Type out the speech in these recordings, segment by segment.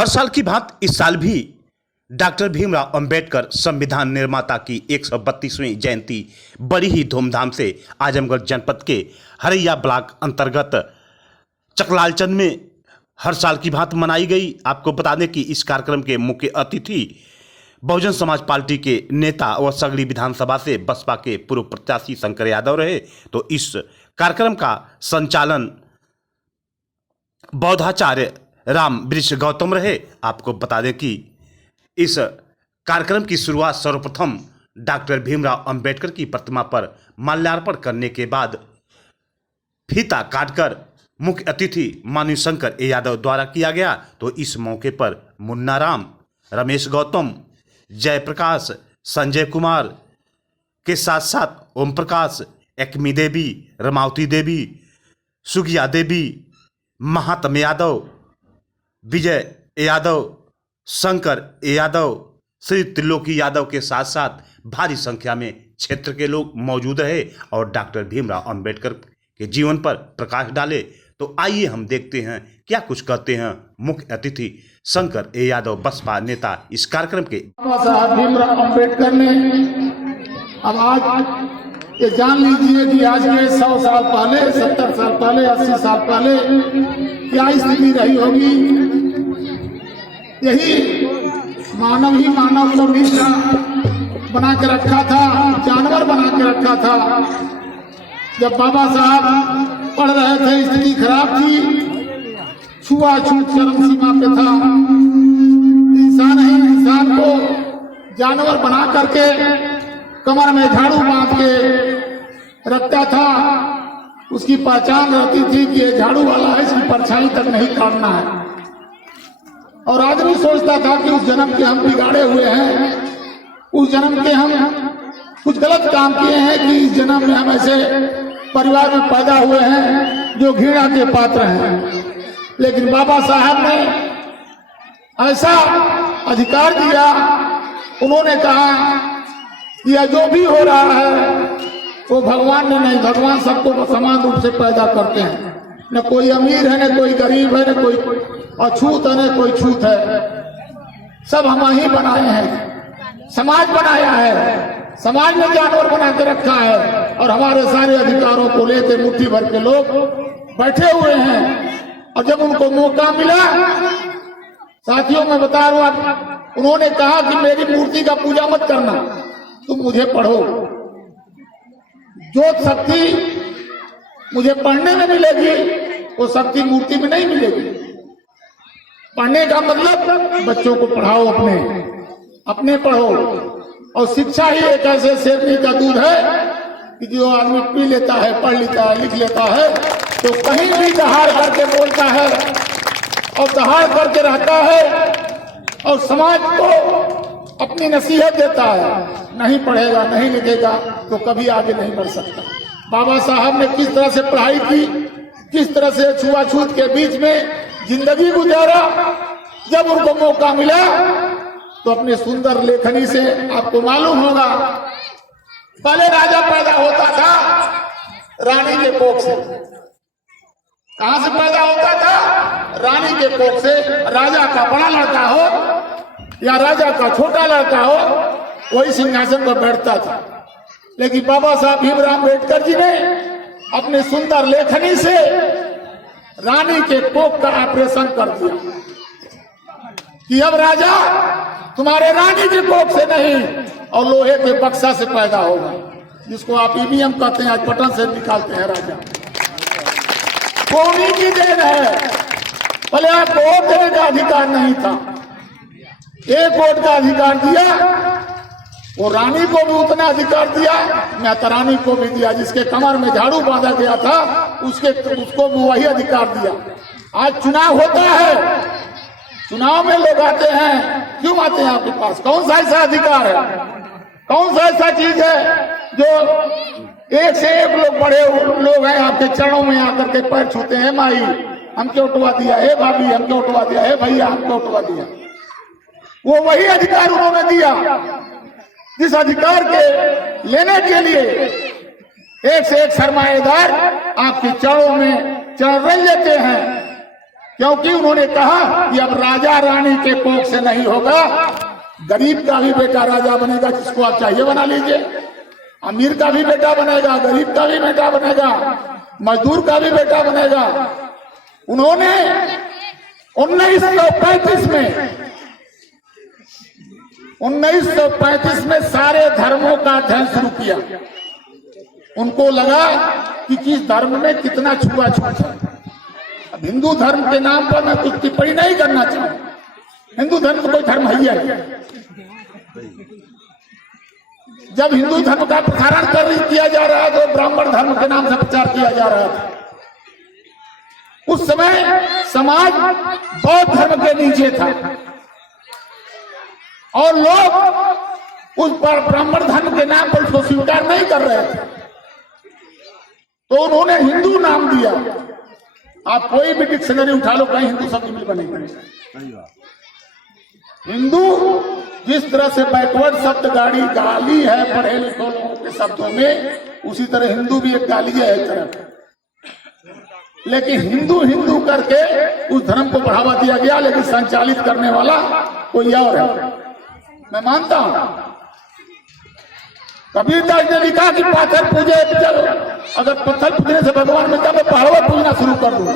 हर साल की भांति इस साल भी डॉक्टर भीमराव अंबेडकर संविधान निर्माता की 132वीं जयंती बड़ी ही धूमधाम से आजमगढ़ जनपद के हरैया ब्लॉक अंतर्गत चकलालचंद में हर साल की भांति मनाई गई। आपको बता दें कि इस कार्यक्रम के मुख्य अतिथि बहुजन समाज पार्टी के नेता व सगड़ी विधानसभा से बसपा के पूर्व प्रत्याशी शंकर यादव रहे। तो इस कार्यक्रम का संचालन बौद्धाचार्य राम वृक्ष गौतम रहे। आपको बता दें कि इस कार्यक्रम की शुरुआत सर्वप्रथम डॉक्टर भीमराव अंबेडकर की प्रतिमा पर माल्यार्पण करने के बाद फीता काटकर मुख्य अतिथि माननीय शंकर यादव द्वारा किया गया। तो इस मौके पर मुन्ना राम, रमेश गौतम, जयप्रकाश, संजय कुमार के साथ साथ ओम प्रकाश, एकमी देवी, रमावती देवी, सुगिया देवी, महात्म यादव, विजय यादव, शंकर यादव, श्री त्रिलोकी यादव के साथ साथ भारी संख्या में क्षेत्र के लोग मौजूद रहे और डॉक्टर भीमराव अंबेडकर के जीवन पर प्रकाश डाले। तो आइए हम देखते हैं क्या कुछ कहते हैं मुख्य अतिथि शंकर यादव बसपा नेता इस कार्यक्रम के। बाबा साहब भीमराव अंबेडकर ने अब आज ये जान लीजिए कि आज के 100 साल पहले, 70 साल पहले, 80 साल पहले क्या स्थिति रही होगी। यही मानव ही मानव को भी बना के रखा था, जानवर बना के रखा था। जब बाबा साहब पढ़ रहे थे स्थिति खराब थी, छुआछूत चरम सीमा पे था। इंसान ही इंसान को जानवर बना करके कमर में झाड़ू बांध के रखता था। उसकी पहचान रहती थी कि ये झाड़ू वाला है, इसकी परछाई तक नहीं काटना है। और आदमी सोचता था कि उस जन्म के हम बिगाड़े हुए हैं, उस जन्म के हम कुछ गलत काम किए हैं कि इस जन्म में हम ऐसे परिवार में पैदा हुए हैं जो घृणा के पात्र हैं। लेकिन बाबा साहब ने ऐसा अधिकार दिया, उन्होंने कहा कि यह जो भी हो रहा है वो भगवान ने नहीं, भगवान सबको समान रूप से पैदा करते हैं। न कोई अमीर है, न कोई गरीब है, न कोई अछूत है, न कोई छूत है। सब हम ही बनाए हैं, समाज बनाया है, समाज में जानवर बना के रखा है और हमारे सारे अधिकारों को लेकर मुट्ठी भर के लोग बैठे हुए हैं। और जब उनको मौका मिला, साथियों में बता रहा हूं, उन्होंने कहा कि मेरी मूर्ति का पूजा मत करना, तुम मुझे पढ़ो। जो शक्ति मुझे पढ़ने में मिलेगी वो शक्ति मूर्ति में नहीं मिलेगी। पढ़ने का मतलब बच्चों को पढ़ाओ, अपने पढ़ो। और शिक्षा ही एक ऐसे शेरनी का दूध है कि जो आदमी पी लेता है, पढ़ लेता है, लिख लेता है तो कहीं भी दहाड़ करके बोलता है और दहाड़ करके रहता है और समाज को अपनी नसीहत देता है। नहीं पढ़ेगा, नहीं लिखेगा तो कभी आगे नहीं बढ़ सकता। बाबा साहब ने किस तरह से पढ़ाई की, किस तरह से छुआछूत के बीच में जिंदगी गुजारा। जब उनको मौका मिला तो अपने सुंदर लेखनी से, आपको मालूम होगा, पहले राजा पैदा होता था रानी के कोख से। कहां से पैदा होता था? रानी के कोख से। राजा का बड़ा लड़का हो या राजा का छोटा लड़का हो, वही सिंहासन पर बैठता था। लेकिन बाबा साहब भीमराव अंबेडकर जी ने अपनी सुंदर लेखनी से रानी के कोख का ऑपरेशन कर दिया कि अब राजा तुम्हारे रानी के कोख से नहीं और लोहे के बक्सा से पैदा होगा, जिसको आप ईवीएम कहते हैं, आज बटन से निकालते हैं। राजा कौन की देन है। पहले आपको वोट देने का अधिकार नहीं था, एक वोट का अधिकार दिया, वो रानी को भी उतना अधिकार दिया, माता रानी को भी दिया। जिसके कमर में झाड़ू बांधा गया था उसको भी वही अधिकार दिया। आज चुनाव होता है, चुनाव में लोग आते हैं, क्यों आते हैं आपके पास? कौन सा ऐसा अधिकार है, कौन सा ऐसा चीज है जो एक से एक लोग बड़े लोग हैं आपके चरणों में आकर के पैर छूते हैं, माई हम क्यों उठवा दिया, हे भाभी हम क्यों उठवा दिया, हे भैया हम क्यों उठवा दिया। वो वही अधिकार उन्होंने दिया जिस अधिकार के लेने के लिए एक से एक सरमाएदार आपके चरणों में चरण लेते हैं क्योंकि उन्होंने कहा कि अब राजा रानी के कोख से नहीं होगा, गरीब का भी बेटा राजा बनेगा, जिसको आप चाहिए बना लीजिए। अमीर का भी बेटा बनेगा, गरीब का भी बेटा बनेगा, मजदूर का भी बेटा बनेगा। उन्होंने 1935 में सारे धर्मों का अध्ययन शुरू किया। उनको लगा कि किस धर्म में कितना छुआछूत है। अब हिंदू धर्म के नाम पर मैं कुछ टिप्पणी नहीं करना चाहूँ, हिंदू धर्म तो कोई धर्म है ही है। जब हिंदू धर्म का प्रसारण किया जा रहा है तो ब्राह्मण धर्म के नाम से प्रचार किया जा रहा था। उस समय समाज बौद्ध धर्म के नीचे था और लोग उस पर ब्राह्मण धर्म के नाम पर उसको स्वीकार नहीं कर रहे थे, तो उन्होंने हिंदू नाम दिया। आप कोई भी डिक्शनरी उठा लो, कहीं हिंदू शब्द नहीं बनेगा। हिंदू जिस तरह से बैकवर्ड शब्द गाड़ी गाली है पढ़े लिखे लोगों के शब्दों में, उसी तरह हिंदू भी एक गाली है एक तरह। लेकिन हिंदू हिंदू करके उस धर्म को बढ़ावा दिया गया, लेकिन संचालित करने वाला कोई और है। मैं मानता हूं कबीरदास ने लिखा कि पत्थर पूजे, अगर पत्थर पूजने से भगवान मिलता मैं पहाड़ों पूजना शुरू कर दूं,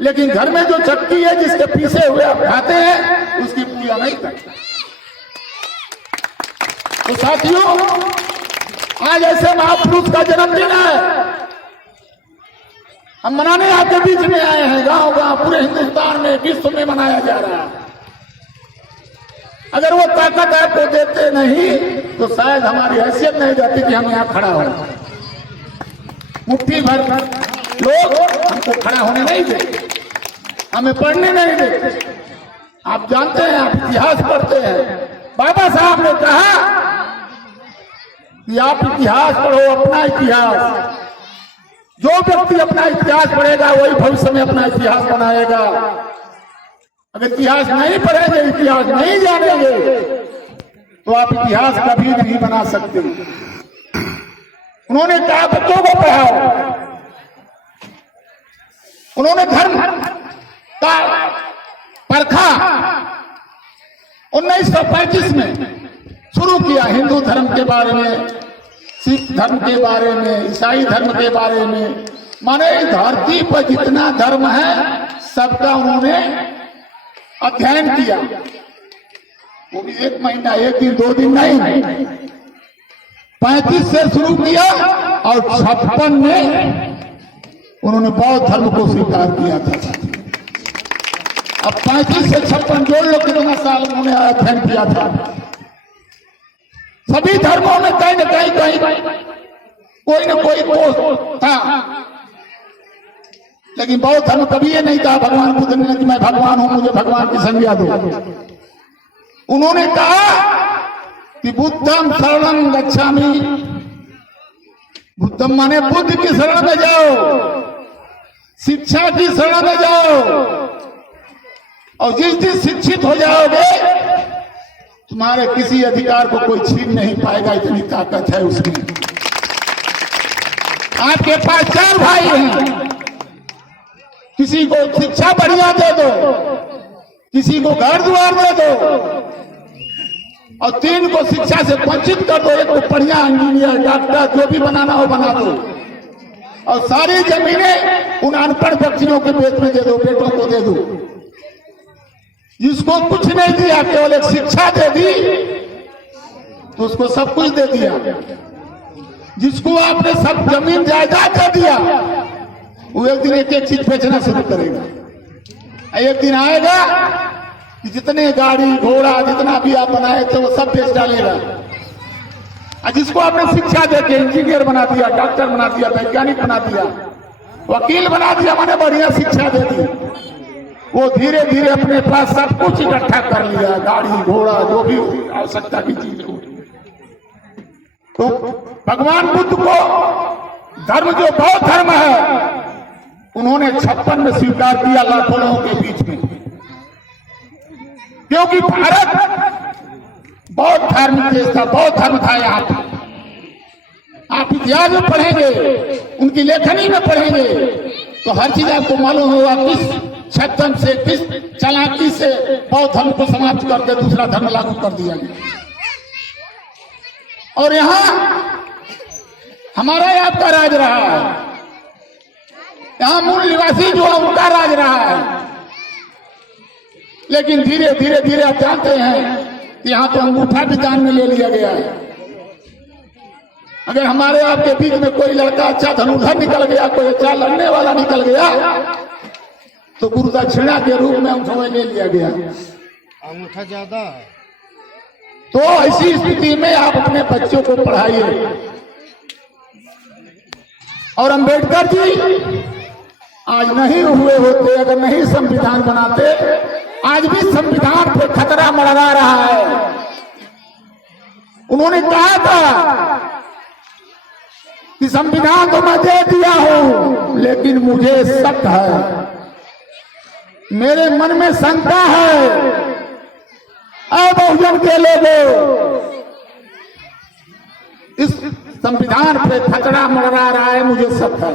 लेकिन घर में जो चक्की है जिसके पीछे हुए आप खाते हैं उसकी पूजा नहीं करते। तो साथियों, आज ऐसे महापुरुष का जन्मदिन है, हम मनाने आपके बीच में आए हैं। गांव गांव पूरे हिंदुस्तान में, विश्व में मनाया जा रहा है। अगर वो ताकत आपको देते नहीं तो शायद हमारी हैसियत नहीं रहती कि हम यहाँ खड़ा हो। मुट्ठी भर लोग हमको खड़ा होने नहीं देते, हमें पढ़ने नहीं देते। आप जानते हैं, आप इतिहास पढ़ते हैं, बाबा साहब ने कहा कि आप इतिहास पढ़ो, अपना इतिहास। जो व्यक्ति अपना इतिहास पढ़ेगा वही भविष्य में अपना इतिहास बनाएगा। अगर इतिहास नहीं पढ़ेंगे, इतिहास नहीं जानेंगे तो आप इतिहास कभी नहीं बना सकते। उन्होंने कहा बच्चों को पढ़ाओ। उन्होंने धर्म का परखा 1935 में शुरू किया। हिंदू धर्म के बारे में, सिख धर्म के बारे में, ईसाई धर्म के बारे में, माने धरती पर जितना धर्म है सबका उन्होंने अध्ययन किया। वो भी 1 महीना, 1 दिन 2 दिन नहीं, 35 से शुरू किया और 56 में उन्होंने बौद्ध धर्म को स्वीकार किया था। अब 35 से 56 जोड़ लो कितना साल उन्होंने अध्ययन किया था। सभी धर्मों में कहीं न कहीं कोई न कोई कोष था, लेकिन बौद्ध धर्म कभी ये नहीं कहा भगवान बुद्ध ने कि मैं भगवान हूं, मुझे भगवान की संज्ञा दो। उन्होंने कहा कि बुद्धम शरणं गच्छामि। बुद्धम माने बुद्ध की शरण में जाओ, शिक्षा की शरण में जाओ, और जिस दिन शिक्षित हो जाओगे तुम्हारे किसी अधिकार को कोई छीन नहीं पाएगा, इतनी ताकत है उसमें। आपके पास 4 भाई हैं, किसी को शिक्षा बढ़िया दे दो, किसी को घर द्वार दे दो, और 3 को शिक्षा से वंचित कर दो। एक को बढ़िया इंजीनियर, डॉक्टर, जो भी बनाना हो बना दो, और सारी जमीनें उन अनपढ़ व्यक्तियों के पेट में दे दो, बेटों को दे दो। जिसको कुछ नहीं दिया, केवल एक शिक्षा दे दी तो उसको सब कुछ दे दिया। जिसको आपने सब जमीन जायदाद दे दिया वो एक दिन एक एक चीज बेचना शुरू करेगा। एक दिन आएगा कि जितने गाड़ी घोड़ा जितना भी आप बनाए थे वो सब बेच डालेगा। और जिसको आपने शिक्षा देके इंजीनियर बना दिया, डॉक्टर बना दिया, वैज्ञानिक बना दिया, वकील बना दिया, मैंने बढ़िया शिक्षा दे दी, वो धीरे धीरे अपने पास सब कुछ इकट्ठा कर लिया, गाड़ी घोड़ा जो भी आवश्यकता की चीज हो। तो भगवान बुद्ध को धर्म जो बौद्ध धर्म है उन्होंने 56 में स्वीकार किया लाखों लोगों के बीच में, क्योंकि भारत बौद्ध धर्म देश था, बौद्ध धर्म था। यहाँ पर आप इतिहास में पढ़ेंगे, उनकी लेखनी में पढ़ेंगे तो हर चीज आपको मालूम होगा किस छद्म से किस चालाकी से बौद्ध धर्म को समाप्त करके दूसरा धर्म लागू कर दिया गया। और यहाँ हमारा ही आपका राज रहा है, यहाँ मूल निवासी जो है उनका राज रहा है। लेकिन धीरे धीरे धीरे आप जानते हैं यहाँ तो अंगूठा भी दान में ले लिया गया है। अगर हमारे आपके बीच में कोई लड़का अच्छा धनुर्धर निकल गया, कोई अच्छा लड़ने वाला निकल गया, तो गुरु दक्षिणा के रूप में हम समझ ले लिया गया। अंगूठा ज्यादा है। तो ऐसी स्थिति में आप अपने बच्चों को पढ़ाइए। और अम्बेडकर जी आज नहीं हुए होते, अगर नहीं संविधान बनाते, आज भी संविधान पे खतरा मंडरा रहा है। उन्होंने कहा था कि संविधान तो मैं दे दिया हूं, लेकिन मुझे शक है, मेरे मन में शंका है। अब बहुजन के लोगों, इस संविधान पे खतरा मंडरा रहा है, मुझे शक है।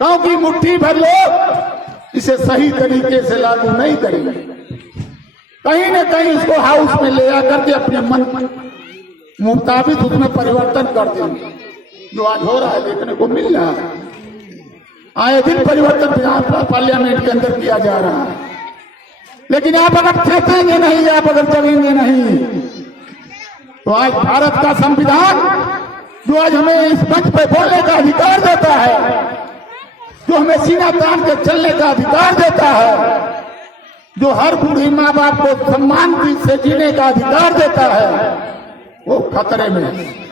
क्योंकि मुट्ठी भर लोग इसे सही तरीके से लागू नहीं करेंगे, कहीं न कहीं उसको हाउस में ले आकर के अपने मन मुताबिक उसमें परिवर्तन कर देंगे, जो आज हो रहा है, देखने को मिल रहा है। आए दिन परिवर्तन पार्लियामेंट के अंदर किया जा रहा है। लेकिन आप अगर चेतेंगे नहीं, आप अगर जगेंगे नहीं, तो आज भारत का संविधान जो आज हमें इस मंच पे बोलने का अधिकार देता है, जो हमें सीना तान के चलने का अधिकार देता है, जो हर बूढ़ी माँ बाप को सम्मान से जीने का अधिकार देता है, वो खतरे में है।